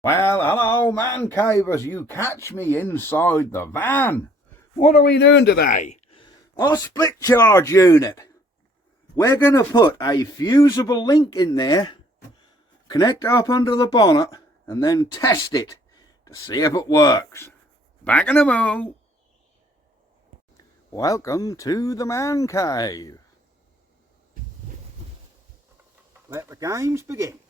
Well, hello, man cavers. You catch me inside the van. What are we doing today? Our split charge unit. We're going to put a fusible link in there, connect it up under the bonnet, and then test it to see if it works. Back in a moo. Welcome to the man cave. Let the games begin.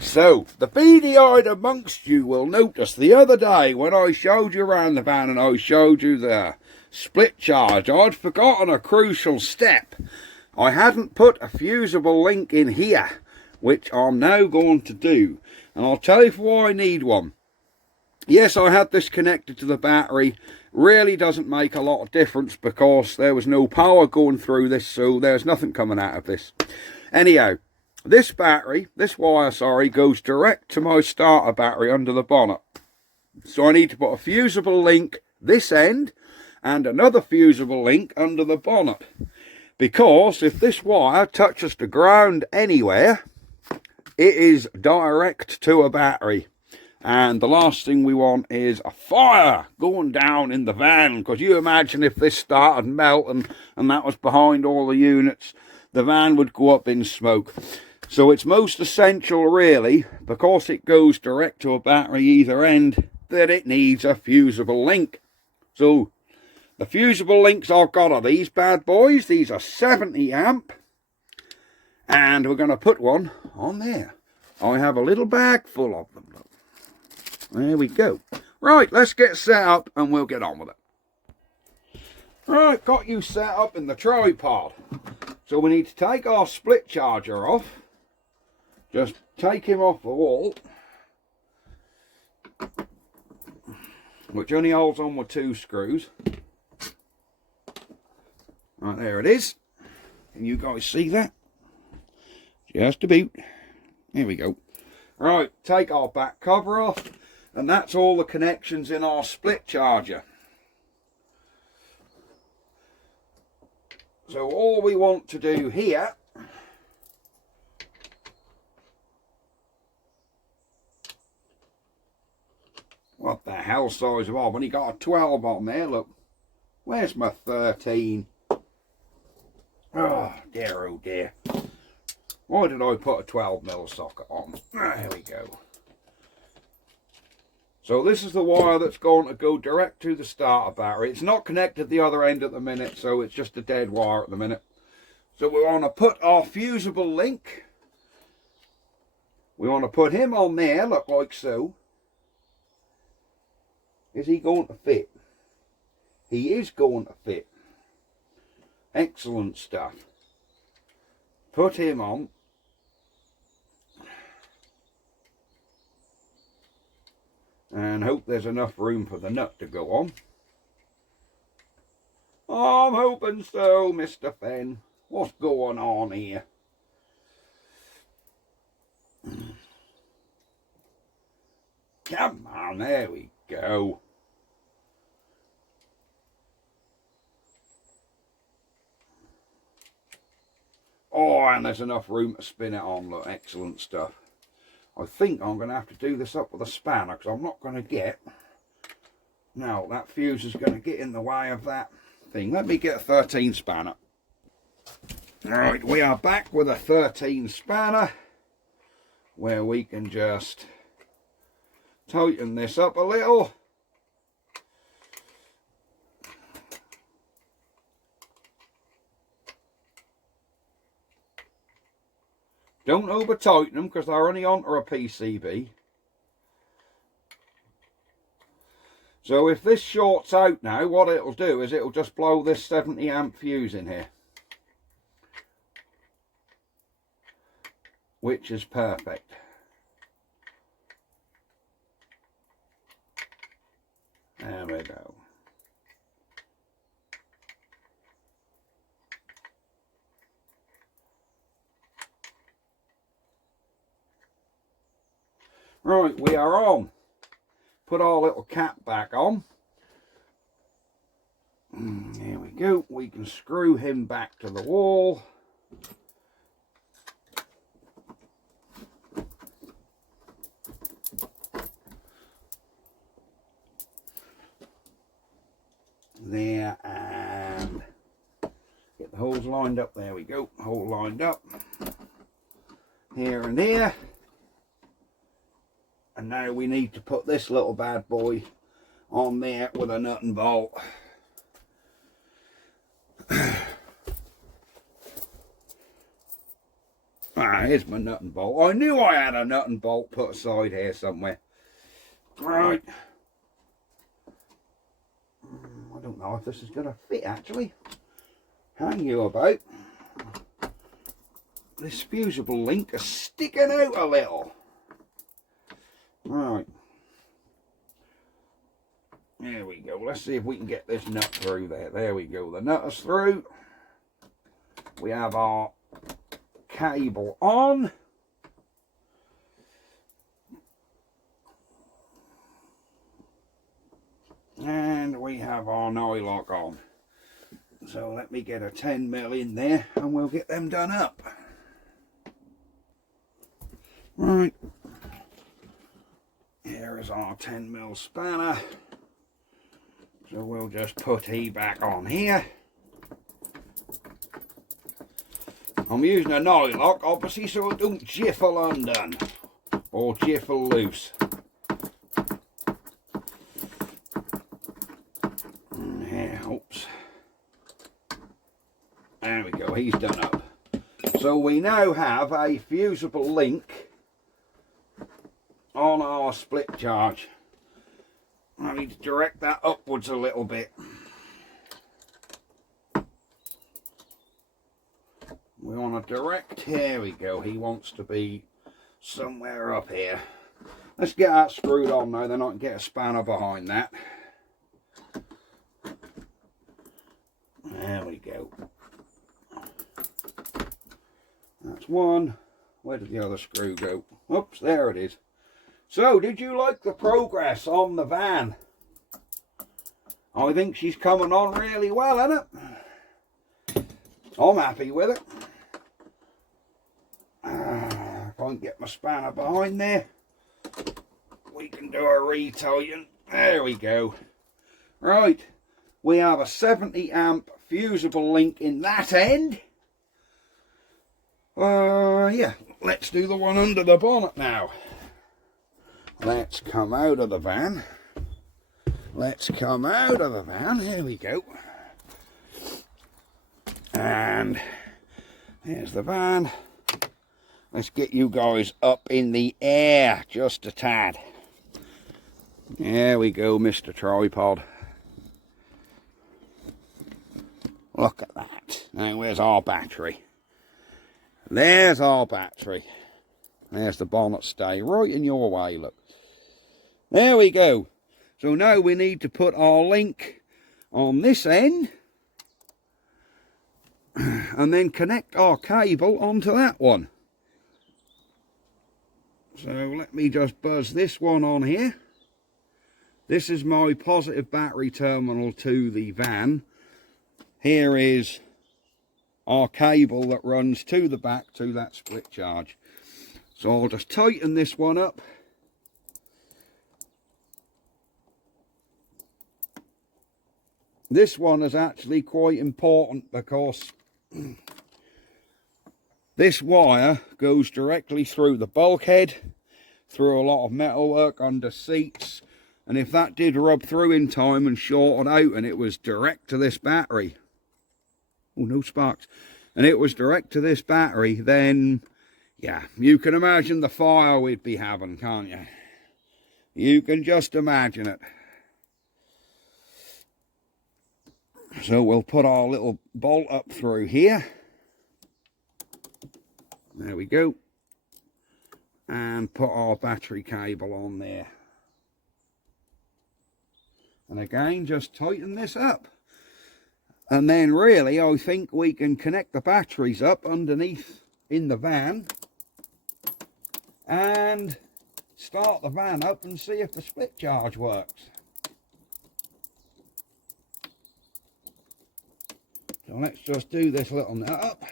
So, the beady-eyed amongst you will notice the other day when I showed you around the van and I showed you the split charge, I'd forgotten a crucial step. I hadn't put a fusible link in here, which I'm now going to do. And I'll tell you why I need one. Yes, I had this connected to the battery. Really doesn't make a lot of difference because there was no power going through this, so there's nothing coming out of this. Anyhow, this wire, goes direct to my starter battery under the bonnet. So I need to put a fusible link this end and another fusible link under the bonnet. Because if this wire touches the ground anywhere, it is direct to a battery. And the last thing we want is a fire going down in the van. Because you imagine if this started melting and that was behind all the units, the van would go up in smoke. So it's most essential, really, because it goes direct to a battery either end, that it needs a fusible link. So the fusible links I've got are these bad boys. These are 70 amp. And we're going to put one on there. I have a little bag full of them. There we go. Right, let's get set up and we'll get on with it. Right, got you set up in the tripod. So we need to take our split charger off. Just take him off the wall, which only holds on with 2 screws. Right, there it is. Can you guys see that? Just about. There we go. Right, take our back cover off, and that's all the connections in our split charger. So all we want to do here what the hell size have I only got a 12 on there? Look, where's my 13? Oh dear. Why did I put a 12mm socket on? There we go. So this is the wire that's going to go direct to the starter battery. It's not connected the other end at the minute, so it's just a dead wire at the minute. So we want to put our fusible link. We want to put him on there, look, like so. Is he going to fit? He is going to fit. Excellent stuff. Put him on. And hope there's enough room for the nut to go on. I'm hoping so, Mr. Fenn. What's going on here? Come on, there we go. Oh, and there's enough room to spin it on. Look, excellent stuff. I think I'm going to have to do this up with a spanner because I'm not going to get... No, that fuse is going to get in the way of that thing. Let me get a 13 spanner. Right, we are back with a 13 spanner where we can just tighten this up a little. Don't over tighten them because they're only onto a PCB. So if this shorts out now, what it'll do is it'll just blow this 70 amp fuse in here. Which is perfect. There we go. Right, we are on. Put our little cap back on. There we go. We can screw him back to the wall. There, and get the holes lined up. There we go. Hole lined up. Here and here. And now we need to put this little bad boy on there with a nut and bolt. Here's my nut and bolt. I knew I had a nut and bolt put aside here somewhere. Right. I don't know if this is going to fit actually. Hang you about. This fusible link is sticking out a little. Right. There we go. Let's see if we can get this nut through there. There we go. The nut is through. We have our cable on. And we have our nylock on. So let me get a 10mm in there and we'll get them done up. Right. Here is our 10mm spanner. So we'll just put he back on here. I'm using a nylock obviously so it don't jiffle undone or jiffle loose. Yeah, oops. There we go, he's done up. So we now have a fusible link on our split charge. I need to direct that upwards a little bit. We want to direct, here we go, he wants to be somewhere up here. Let's get that screwed on now, then I can get a spanner behind that. There we go. That's one. Where did the other screw go? Oops, there it is. So, did you like the progress on the van? I think she's coming on really well, isn't it? I'm happy with it. If I can get my spanner behind there, we can do a retightening. There we go. Right, we have a 70 amp fusible link in that end. Yeah, let's do the one under the bonnet now. Let's come out of the van. Let's come out of the van. Here we go. And there's the van. Let's get you guys up in the air just a tad. There we go, Mr. Tripod. Look at that. Now, where's our battery? There's our battery. There's the bonnet stay right in your way, look. There we go. So now we need to put our link on this end and then connect our cable onto that one. So let me just buzz this one on here. This is my positive battery terminal to the van. Here is our cable that runs to the back to that split charge. So I'll just tighten this one up. This one is actually quite important because this wire goes directly through the bulkhead, through a lot of metalwork under seats, and if that did rub through in time and shorted out and it was direct to this battery, oh no sparks, and it was direct to this battery, then yeah, you can imagine the fire we'd be having, can't you? You can just imagine it. So we'll put our little bolt up through here. There we go. And put our battery cable on there. And again, just tighten this up. And then really, I think we can connect the batteries up underneath in the van. And start the van up and see if the split charge works. So let's just do this little nut up.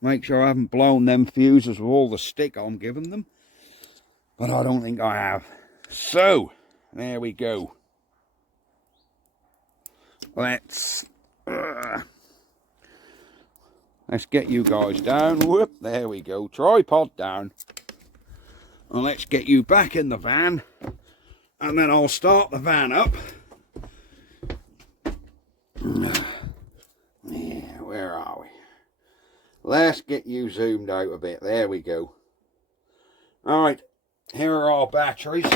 Make sure I haven't blown them fuses with all the stick I'm giving them. But I don't think I have. So, there we go. Let's get you guys down. Whoop, there we go. Tripod down. And let's get you back in the van. And then I'll start the van up. Yeah, where are we? Let's get you zoomed out a bit. There we go. Alright, here are our batteries.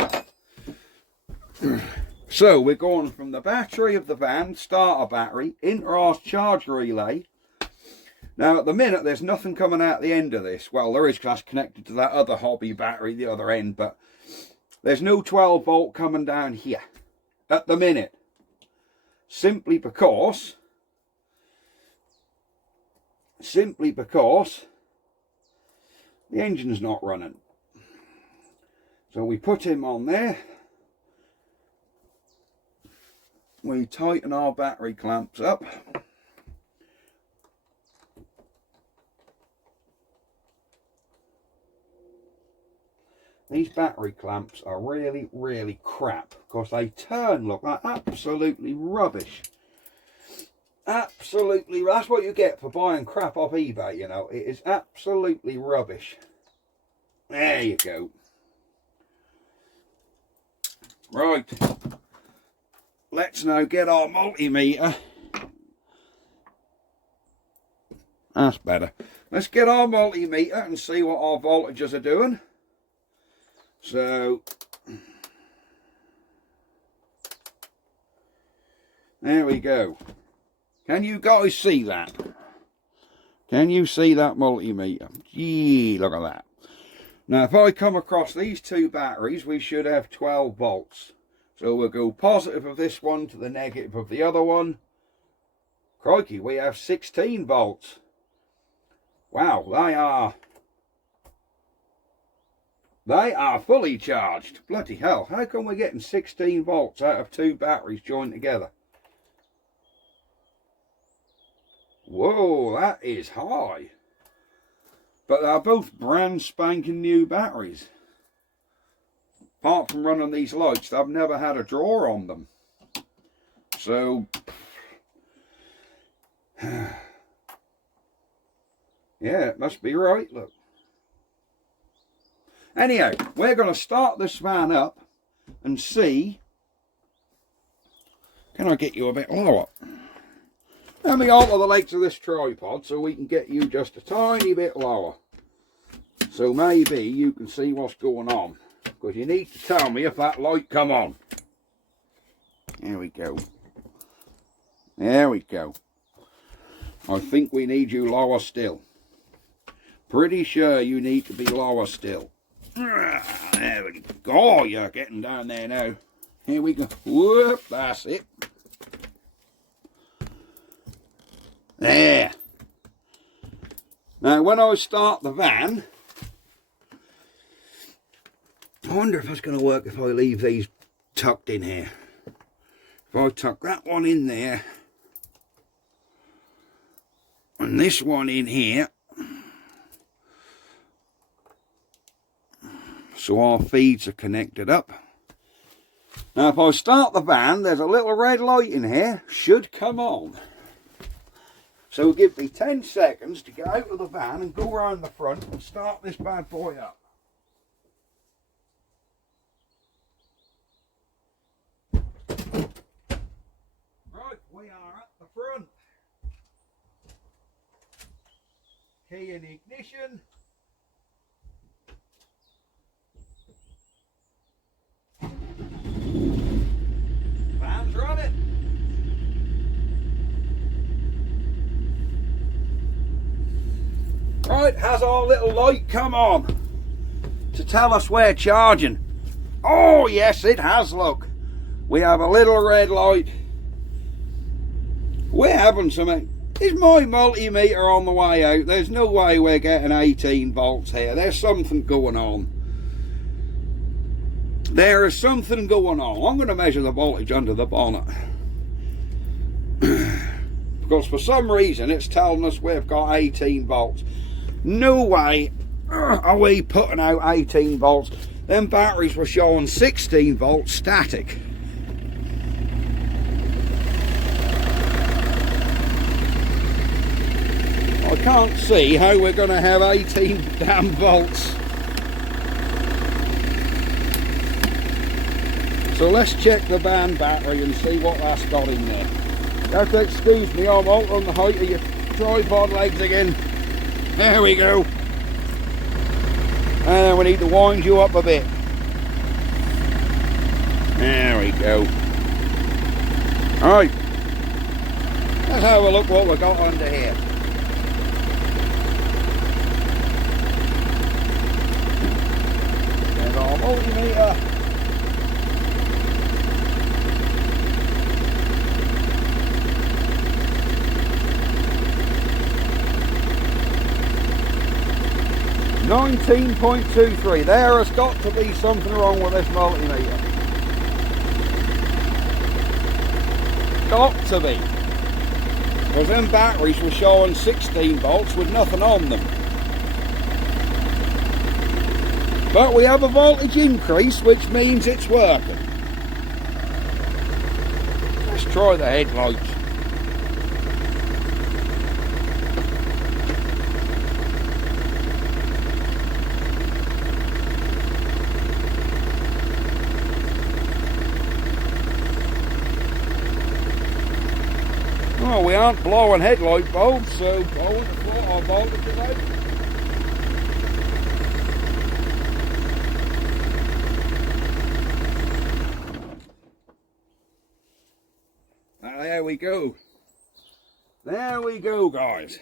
So we're going from the battery of the van, starter battery, into our charge relay. Now at the minute there's nothing coming out the end of this. Well, there is, because that's connected to that other hobby battery, the other end, but there's no 12 volt coming down here at the minute. Simply because the engine's not running. So we put him on there. We tighten our battery clamps up. These battery clamps are really, really crap because they turn, look, like absolutely rubbish. Absolutely, that's what you get for buying crap off eBay, you know. It is absolutely rubbish. There you go. Right. Let's now get our multimeter. That's better. Let's get our multimeter and see what our voltages are doing. So, there we go. Can you guys see that? Can you see that multimeter? Gee, look at that. Now, if I come across these two batteries, we should have 12 volts. So we'll go positive of this one to the negative of the other one. Crikey, we have 16 volts. Wow, they are fully charged. Bloody hell, how come we're getting 16 volts out of two batteries joined together? Whoa, that is high. But they're both brand spanking new batteries. Apart from running these lights, I've never had a draw on them. So, yeah, it must be right, look. Anyhow, we're going to start this van up and see. Can I get you a bit lower? Let me alter the legs of this tripod so we can get you just a tiny bit lower. So maybe you can see what's going on. Because you need to tell me if that light come on. There we go. There we go. I think we need you lower still. Pretty sure you need to be lower still. There we go. Oh, you're getting down there now. Here we go. Whoop, that's it. There. Now, when I start the van, I wonder if it's going to work if I leave these tucked in here. If I tuck that one in there, and this one in here, so our feeds are connected up. Now if I start the van, there's a little red light in here, should come on. So give me 10 seconds to get out of the van and go around the front and start this bad boy up. Right, we are at the front. Key in ignition. Van's running. Right, has our little light come on to tell us we're charging? Oh yes, it has, look. We have a little red light. We're having some Is my multimeter on the way out? There's no way we're getting 18 volts here. There's something going on. There is something going on. I'm going to measure the voltage under the bonnet. Because for some reason it's telling us we've got 18 volts. No way are we putting out 18 volts. Them batteries were showing 16 volts static. I can't see how we're going to have 18 damn volts. So let's check the van battery and see what that's got in there. You have to excuse me, I'm altering the height of your tripod legs again. There we go. And we need to wind you up a bit. There we go. Alright. Let's have a look what we've got under here. There's our multimeter. $19.23. There has got to be something wrong with this multimeter. Got to be. Because them batteries were showing 16 volts with nothing on them. But we have a voltage increase, which means it's working. Let's try the headlights. Well, we aren't blowing headlight bulbs, so I wouldn't have thought our voltage is out. There we go. There we go, guys.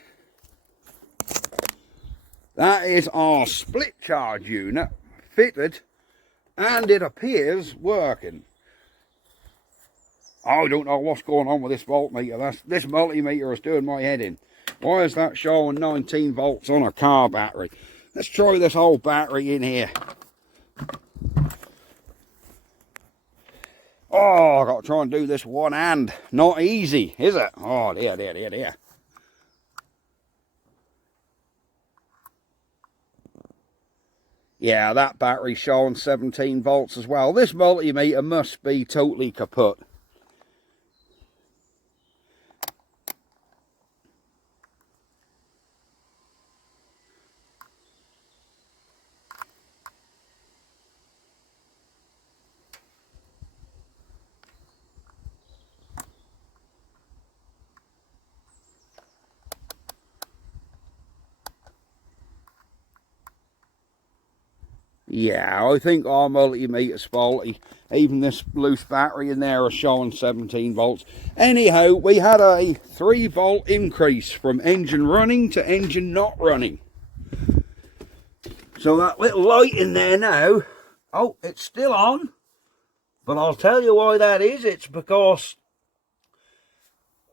That is our split charge unit fitted, and it appears working. I don't know what's going on with this voltmeter. This multimeter is doing my head in. Why is that showing 19 volts on a car battery? Let's try this whole battery in here. Oh, I've got to try and do this one hand. Not easy, is it? Oh, dear, dear, dear, dear. Yeah, that battery's showing 17 volts as well. This multimeter must be totally kaput. Yeah, I think our multimeter's faulty. Even this loose battery in there is showing 17 volts. Anyhow, we had a 3 volt increase from engine running to engine not running. So that little light in there now, oh, it's still on. But I'll tell you why that is. It's because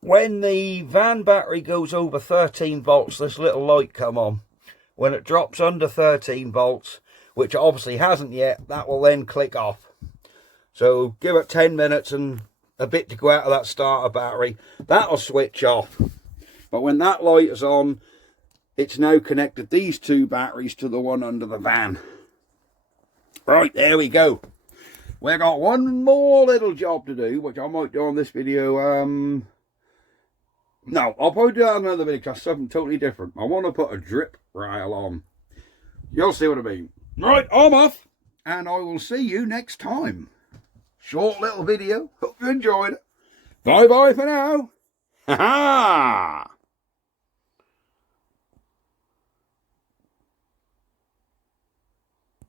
when the van battery goes over 13 volts, this little light come on. When it drops under 13 volts, which obviously hasn't yet, that will then click off. So give it 10 minutes and a bit to go out of that starter battery. That'll switch off. But when that light is on, it's now connected these two batteries to the one under the van. Right, there we go. We've got one more little job to do, which I might do on this video. No, I'll probably do that on another video because something totally different. I want to put a drip rail on. You'll see what I mean. Right, I'm off, and I will see you next time. Short little video. Hope you enjoyed it. Bye-bye for now. Ha-ha!